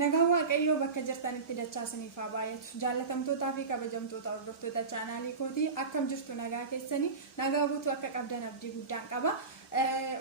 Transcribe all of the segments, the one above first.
Nagaa waaqayyoo bakka jirtanitti dachaasaniif haa baay'atu. Jaallatamtootaa fi kabajamtoota hordoftoota chaanaalii kootii akkam jirtu nagaa keessanii nagaa guutuu akka qabdan abdii guddaan qaba.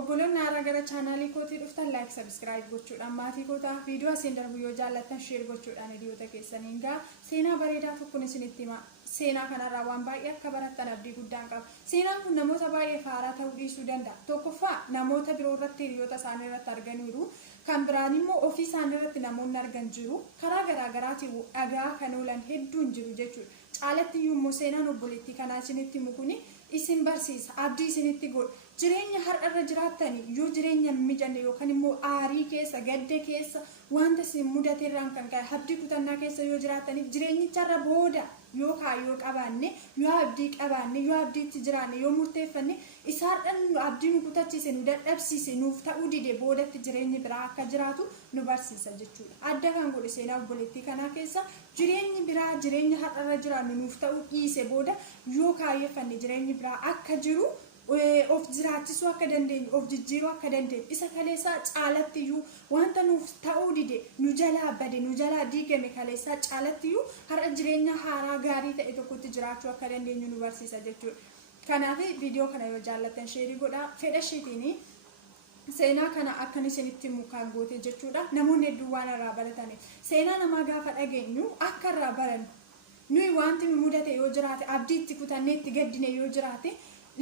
Obboloonni haaraa gara chaanaalii kootii dhuftan like subscribe gochuudhaan maatii kootaa viidiyoo asiin darbu yoo jaallattan share gochuudhaan hiriyoota keessaniin gaa seenaa bareedaa tokkoon isinitti hima. Seenaa kanarraa waan baay'ee akka barattan abdii guddaan qaba. Seenaan kun namoota baay'ee faaraa ta'uu dhiisuu danda'a. Tokkoffaa namoota biroo irratti hiriyoota isaanii irratti arganiiru. Kan biraan immoo ofii isaanii irratti namoonni argan jiru. Karaa garaagaraatiin dhagaa kan oolan hedduun jiru jechuudha. Caalatti immoo seenaan obboleettii kanaa isinitti himu kuni isin barsiisa. Abdii isinitti godha. Jireenya har'arra jiraattanii yoo jireenya mijanne yookaan immoo aarii keessa gadda keessa wanta isin mudate irraan kan ka'e abdii kutannaa keessa yoo jiraattanii jireenyicharra booda yoo kaayyoo qabaanne yoo abdii qabaanne yoo abdiitti jiraanne yoo murteeffanne isaadhaan abdii nu kutachiise nu dadhabsiise nuuf ta'uu dide boodatti jireenyi biraa akka jiraatu nu barsiisa jechuudha. Adda kan godhe seenaa obboleettii kanaa keessa jireenyi biraa jireenya har'arra jiraannu nuuf ta'uu dhiise booda yoo kaayyeeffanne jireenyi biraa akka jiru of jiraachisuu akka dandeenyu of jijjiiruu akka dandeenyu isa kaleessaa caalattiyyuu wanta nuuf ta'uu dide nu jalaa bade nu jalaa diigame kaleessaa caalattiyyuu har'a jireenya haaraa gaarii ta'e tokkotti jiraachuu akka dandeenyu nu barsiisa jechuudha. Kanaaf viidiyoo kana yoo jaallattan sheerii godhaa fedha isheetiin seenaa kana akkan isinitti himu kan goote jechuudha. Namoonni hedduun waan irraa barataniif seenaa namaa gaafa dhageenyu akka irraa barannu nuyi wanti nu mudate yoo jiraate abdiitti kutannee itti gaddine yoo jiraate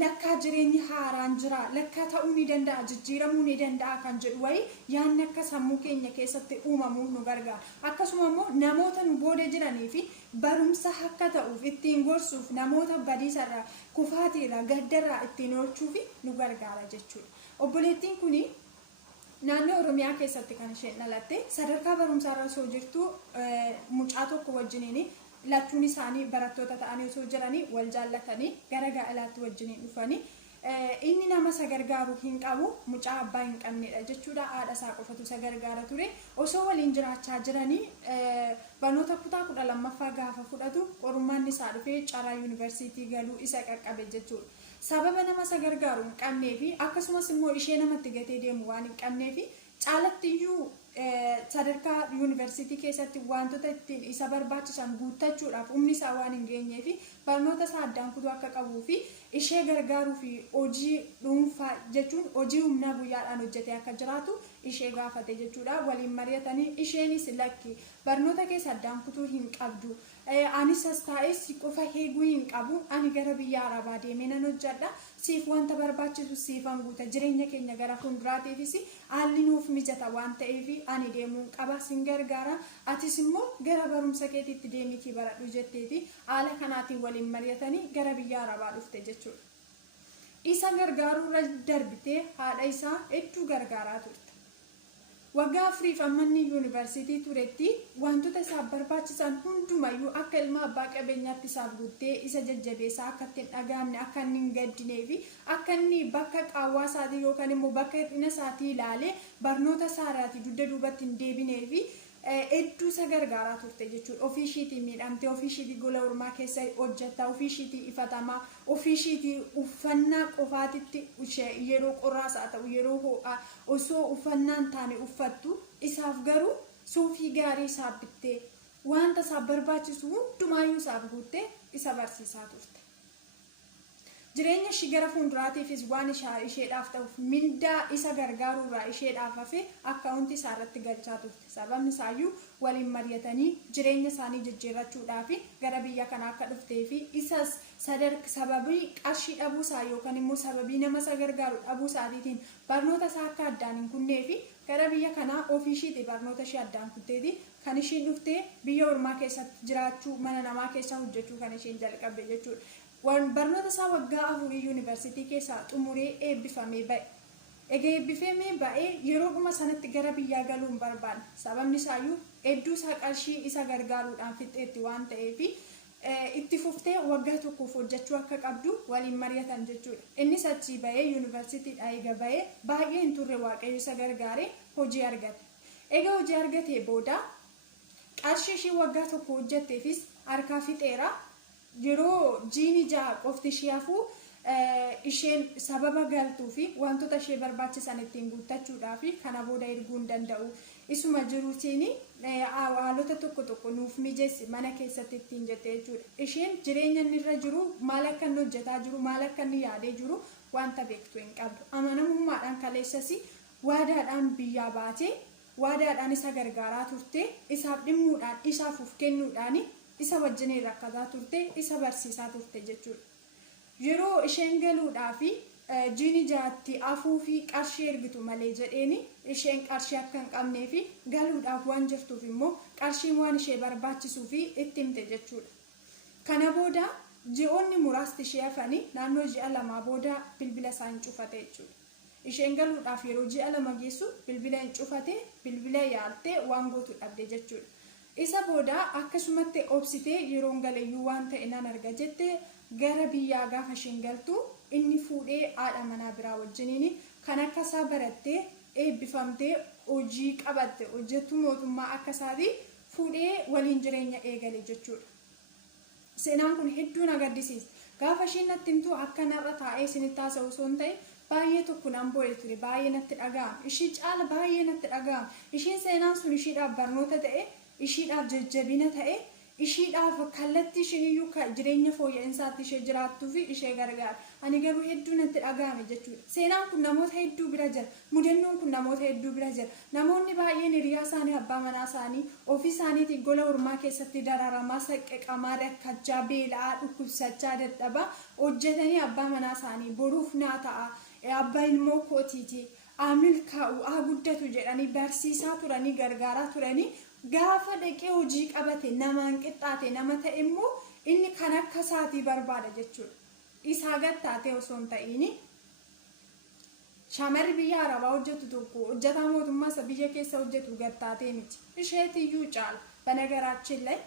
lakkaa jireenyi haaraan jira lakkaa ta'uu ni danda'a jijjiiramuu ni danda'a kan jedhu wayii yaanni akka sammuu keenya keessatti uumamuu nu gargaara. Akkasuma immoo namoota nu booda jiranii fi barumsa akka ta'uuf ittiin gorsuuf namoota badiisarraa kufaatiirraa gaddarraa ittiin oolchuuf nu gargaara jechuudha. Obboleettiin kuni naannoo Oromiyaa keessatti kan isheen dhalatte sadarkaa barumsaarra osoo jirtu mucaa tokko wajjiniin lachuun isaanii barattoota ta'anii osoo jiranii wal jaallatanii gara gaa'elaatti wajjiniin dhufanii inni nama isa gargaaru hin qabu mucaa abbaa hin qabnedha jechuudha. Haadha isaa qofatu isa gargaara ture. Osoo waliin jiraachaa jiranii barnoota kutaa 12ffaa gaafa fudhatu qorummaan isaa dhufee carraa yuunivarsiitii galuu isa qaqqabe jechuudha. Sababa nama isa gargaaru hin qabnee fi akkasumas immoo ishee namatti gatee deemu waan hin qabnee fi caalattiyyuu sadarkaa yuunivarsiitii keessatti wantoota ittiin isa barbaachisan guuttachuudhaaf humni isaa waan hin geenyee fi barnoota isaa addaan kutuu akka qabuu fi ishee gargaaruu fi hojii dhuunfaa jechuun hojii humnaa guyyaadhaan hojjetee akka jiraatu ishee gaafate jechuudha. Waliin mari'atanii isheenis lakki barnoota keessa addaan kutuu hin qabdu. Anis as taa'ee si qofa eeguu hin qabu. Ani gara biyya Arabaa deemee nan hojjedha. Siif wanta barbaachisu siifan guuta. Jireenya keenya gara fuulduraatiifis haalli nuuf mijata waan ta'eef ani deemuu qaba sin gargaara. Atis immoo gara barumsa keetiitti deemiitii baradhu jetteeti haala kanaatiin waliin mari'atanii gara biyya Arabaa dhufte jechuudha. Isa gargaaruurra darbitee haadha isaa hedduu gargaaraa turte. Waggaa 4 ammanni yuunivarsiitii turetti wantoota isaaf barbaachisan hundumayyuu akka ilma abbaa qabeenyaatti isaaf guuttee isa jajjabeessaa akka ittiin dhagaamne akka inni hin gaddinee fi akka inni bakka qaawwaa isaatii yookaan immoo bakka hir'ina isaatii ilaalee barnoota isaarraatii dugda duubatti hin deebinee fi hedduu isa gargaaraa turte jechuudha. Ofii ishiitii miidhamtee ofii ishiitii gola ormaa keessa hojjetta ofii ishiitii ifatamaa ofii ishiitii uffannaa qofaatitti yeroo qorraas haa ta'u yeroo ho'aa osoo uffannaan taane uffattu isaaf garuu suufii gaarii isaaf bittee wanta isaaf barbaachisu hundumaayyuu isaaf guuttee isa barsiisaa turte. Jireenya ishii gara fuulduraatiifis waan isheedhaaf ta'uuf mindaa isa gargaaruurraa isheedhaaf hafee akkaawuntii isaa irratti galchaa turte. Sababni isaayyuu waliin mari'atanii jireenya isaanii jijjiirrachuudhaaf gara biyya kanaa akka dhuftee fi isas sababii qarshii dhabuu isaa yookaan immoo sababii nama isa gargaaru dhabuu isaatiitiin barnoota isaa akka addaan hin kunnee fi gara biyya kanaa ofii ishiitii barnoota ishee addaan kutteeti kan ishiin dhuftee biyya ormaa keessatti jiraachuu mana namaa keessa hojjechuu kan ishiin jalqabde jechuudha. Barnoota isaa waggaa 4 yuunivarsiitii keessaa xumuree eebbifamee ba'e. Egaa eebbifamee ba'ee yeroo dhuma sanatti gara biyyaa galuu hin barbaanne. Sababni isaayyuu hedduu isaa qarshii isa gargaaruudhaan fixeetti waan ta'eef itti fuftee waggaa tokkoof hojjechuu akka qabdu waliin mari'atan jechuudha. Innis achii ba'ee yuunivarsiitiidhaa eega ba'ee baay'ee hin turre waaqayyo isa gargaaree hojii argate. Egaa hojii argatee booda qarshii ishii waggaa tokko hojjetteefis harkaa fixeera. Yeroo jiini ja'a qofti ishee hafuu isheen sababa galtuu fi wantoota ishee barbaachisan ittiin guuttachuudhaaf kana booda erguu hin danda'u. isuma jiruutiin haalota tokko nuuf mijeessi mana keessatti ittiin jettee jechuudha. Isheen jireenya inni irra jiru maal akka inni hojjetaa jiru maal akka inni yaadee jiru wanta beektu hin qabdu. Amanamummaadhaan kaleessas waadaadhaan biyyaa baatee waadaadhaan isa gargaaraa turte isaaf dhimmuudhaan isaaf uf kennuudhaan isa wajjin rakkataa turte isa barsiisaa turte jechuudha. Yeroo isheen galuudhaafi jiini jaatti afuu fi qarshii ergitu malee jedheeni isheen qarshii akka hin qabnee fi galuudhaaf waan jirtuuf immoo qarshiin waan ishee barbaachisuu fi itti himte jechuudha. Kana booda ji'oonni muraasti ishee hafanii naannoo ji'a lamaa booda bilbila isaa hin cufate jechuudha. Isheen galuudhaaf yeroo ji'a lama geessu bilbila hin cufate bilbila yaaltee waan gootu dhabde jechuudha. Isa booda akkasumatti obsitee yeroon galeeyyuu waan ta'e nan arga jettee gara biyyaa gaafa isheen galtu inni fuudhee haadha manaa biraa wajjiniin kan akka isaa barattee eebbifamtee hojii qabatte hojjettu mootummaa akka isaatii fuudhee waliin jireenya eegale jechuudha. Seenaan kun hedduu na gaddisiisa. Gaafa isheen natti himtu akka narra taa'ee isinitti haasa'u osoo hin ta'in baay'ee tokko nan boo'e ture baay'ee natti dhaga'ama. Ishii caala baay'ee natti dhaga'ama. Isheen seenaan sun ishiidhaaf barnoota ta'e ishiidhaaf jajjabina ta'e ishiidhaaf kallattii ishiniyyuu jireenya fooyya'insaatti ishee jiraattuu fi ishee gargaara. Ani garuu hedduu natti dhaga'ame jechuudha. Seenaan kun namoota hedduu bira jira. Mudannoon kun namoota hedduu bira jira. Namoonni baay'een hiriyaa isaanii abbaa manaa isaanii ofii isaaniitiin gola ormaa keessatti dararamaa saqqaqamaa rakkachaa beela'aa dhukkubsachaa dadhabaa hojjetanii abbaa manaa isaanii boruuf naa ta'a abbaa ilmoo kootiiti milkaa'u guddatu jedhanii barsiisaa turanii gargaaraa turanii gaafa dhaqee hojii qabate namaan qixxaate nama ta'e immoo inni kan akka isaatii barbaada jechuudha. Isaa gattaate osoo hin ta'in shamarri biyya arabaa hojjetu tokko hojjetaa mootummaa isa biyya keessa hojjetu gattaatee miti. Isheetiyyuu caala banagaraachillee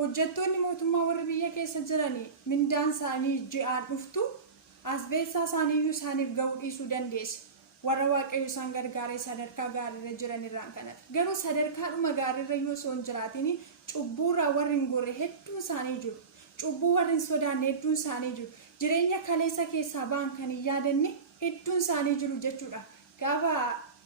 hojjettoonni mootummaa warri biyya keessa jiranii mindaan isaanii ji'aan dhuftu asbeessaa isaaniiyyuu isaaniif ga'uu dhiisuu dandeessa. Warra waaqayyo isaan gargaaree sadarkaa gaariirra jiran irraan kanatti. Garuu sadarkaadhuma gaariirra yoo osoo hin jiraatin cubbuurraa warri hin gorre hedduun isaanii jiru. Cubbuu warri hin sodaanne hedduun isaanii jiru. Jireenya kaleessa keessaa ba'an kan hin yaadanne hedduun isaanii jiru jechuudha. Gaafa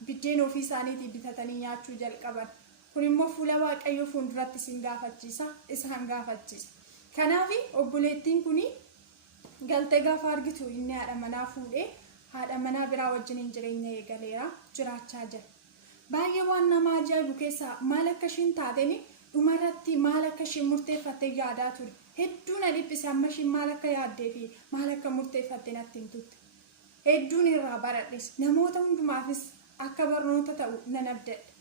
biddeen ofii isaaniitii bitatanii nyaachuu jalqaban. Kun immoo fuula waaqayyoo fuulduratti isin gaafachiisa, isaan gaafachiisa. Kanaaf obboleettiin kun galtee gaafa argitu inni haadha manaa fuudhee haadha manaa biraa wajjin jireenya eegaleera jiraachaa jira. Baay'ee waan nama ajaa'ibu keessaa maal akka isheen taateen dhumarratti maal akka isheen murteeffattee yaadaa ture. Hedduu na dhiphise amma isheen maal akka yaaddee fi maal akka murteeffatte natti hin tutte. Hedduun irraa baradhes namoota hundumaafis akka barnoota ta'u nan abdadha.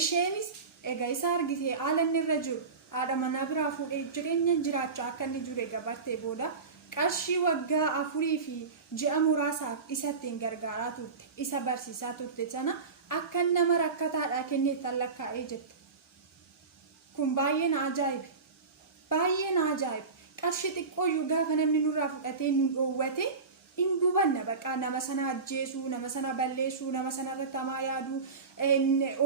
Isheenis egaa isa argitee haala inni irra jiru haadha manaa biraa fuudhee jireenya jiraachaa akka inni jiru egaa bartee booda qarshii waggaa 4 fi ji'a muraasaaf isattiin gargaaraa turte isa barsiisaa turte sana akka nama rakkataadhaa kenneettan lakkaa'ee jette. Kun baay'ee na ajaa'ibe. Baay'ee na ajaa'ibe. Qarshii xiqqooyyuu gaafa namni nurraa fudhatee nu dhoowwate hin dubanna baqa nama sana ajjeesuu nama sana balleessuu nama sana irratti hamaa yaaduu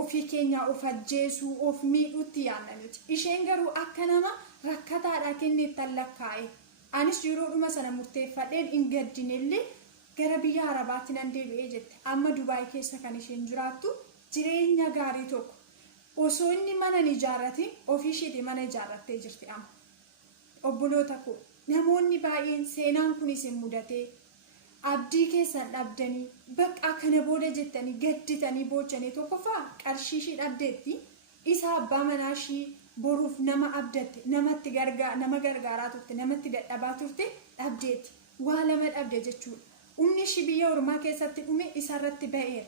ofii keenya of ajjeesuu of miidhuutti yaadna miti. Isheen garuu akka nama rakkataadhaa kenneettan lakkaa'e. Anis yeroodhuma sana murteeffadheen hin gaddinellee gara biyya arabaatti nan deebi'ee jette. Amma Dubaay keessa kan isheen jiraattu jireenya gaarii tokko osoo inni mana hin ijaarratin ofii isheetii mana ijaarrattee jirti amma. Obboloota koo namoonni baay'een seenaan kun isin mudatee abdii keessan dhabdanii bakka kana booda jettanii gadditanii boochanii tokkoffaa qarshii ishii dhabdeetti isa abbaa manaa ishii boruuf nama abdatte namatti nama gargaaraa turte namatti dadhabaa turte dhabdeetti waa lama dhabde jechuudha. Humni ishii biyya ormaa keessatti dhume isarratti ba'eera.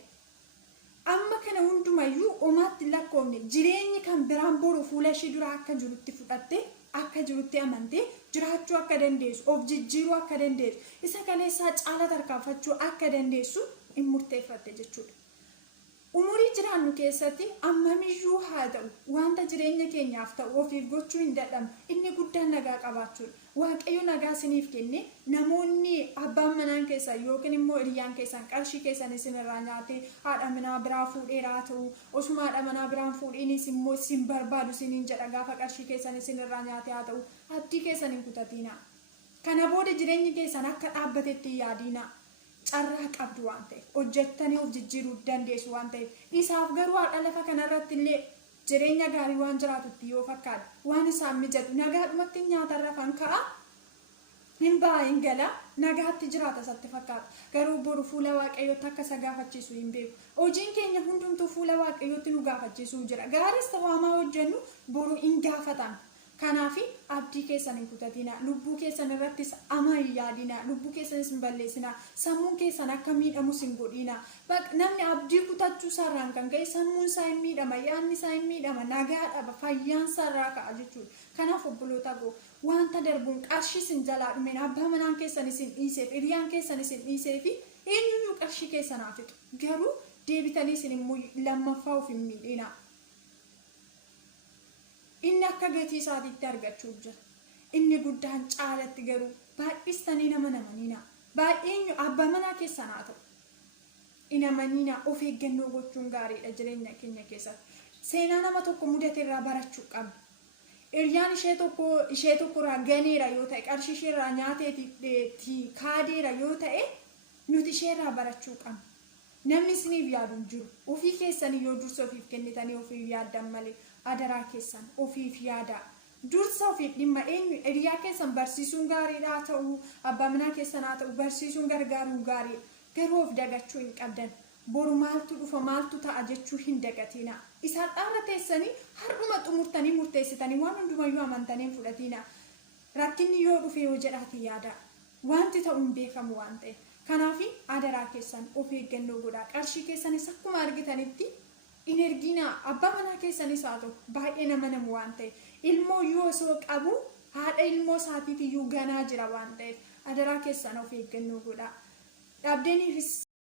Amma kana hundumayyuu omaatti lakkoofne jireenyi kan biraan boru fuula ishii dura akka jirutti fudhatte akka jirutti amantee jiraachuu akka dandeessu of jijjiiruu akka dandeessu isa kaleessaa caala tarkaanfachuu akka dandeessu hin murteeffatte jechuudha. Umurii jiraannu keessatti ammamiyyuu haa ta'u wanta jireenya keenyaaf ta'u ofiif gochuu hin dadhabnu inni guddaan nagaa qabaachuudha. Waaqayyo nagaa isiniif kenne namoonni abbaan manaan keessan yookiin immoo hiriyyaan keessan qarshii keessan isinirraa nyaatee haadha manaa biraa fuudheeraa ta'u osuma haadha manaa biraan fuudhiinis immoo isin barbaadu isiniin jedha gaafa qarshii keessan isinirraa nyaatee haa ta'u abdii keessan hin kutatinaa. Kana booda jireenyi keessan akka dhaabbatetti yaadinaa. carraa qabdu waan ta'eef hojjettanii of jijjiiruu dandeessu waan ta'eef isaaf garuu haadha lafa kanarratti illee jireenya gaarii waan jiraatutti yoo fakkaata waan isaan mijatu nagaadhumatti nyaatarra kan ka'a hin baa hin gala nagaatti jiraata satti fakkaata garuu boru fuula waaqayyootti akka isa gaafachiisu hin beeku hojiin keenya hundumtuu fuula waaqayyootti nu gaafachiisuu jira gaaris ta'aamaa hojjennu boru hin gaafatan kanaafi abdii keessan hin kutatina lubbuu keessan irrattis ama hin yaadina lubbuu keessanis hin balleessina sammuun keessan akka miidhamus hin godhina namni abdii kutachuu sarraan kan ka'e sammuun isaa hin miidhama yaadni isaa hin miidhama nagaa dhaba fayyaan sarraa ka'a jechuudha kanaaf obboloota koo wanta darbuun qarshii sin jalaa dhumeen abbaa manaan keessan isin dhiiseef hiriyaan keessan isin dhiiseefi eenyuyyuu qarshii keessanaa fixu garuu deebitanii isin immoo lammaffaa of hin miidhina inni akka gatii isaatiitti argachuuf jira inni guddaan caalatti garuu baay'istanii nama namanina baay'een abbaa manaa keessan haa ta'u inamanina of eeggannoo gochuun gaariidha jireenya keenya keessatti seenaa nama tokko mudate irraa barachuu qabna hiriyaan ishee tokko irraa ganeera yoo ta'e qarshii ishee irraa nyaateeti kaadeera yoo ta'e nuti ishee irraa barachuu qabna namni isiniif yaadu hin jiru ofii keessanii yoo dursa ofiif kennitanii ofiif yaaddan malee adaraa keessan ofiif yaada dursa ofiif dhimma eenyu hiriyaa keessan barsiisuun gaariidha ta'u abbaa manaa keessan haa ta'u barsiisuun gargaaruun gaariidha garuu of dagachuu hin qabdan boru maaltu dhufa maaltu ta'a jechuu hin dagatina isaan dhaara teessanii har'uma xumurtanii murteessitanii waan hundumayyuu amantanii fudhatina rakkinni yoo dhufe yoo jedhaati yaada wanti ta'u hin beekamu waan ta'e kanaafi adaraa keessan of eeggannoo godhaa qarshii keessanis akkuma argitanitti in ergina abbaa manaa keessanis haa ta'u baay'ee nama namu waan ta'e ilmoo yoo osoo qabu haadha ilmoo isaatiitiyyuu ganaa jira waan ta'eef adaraa keessan of eeggannoo godhaa dhabdeeniifis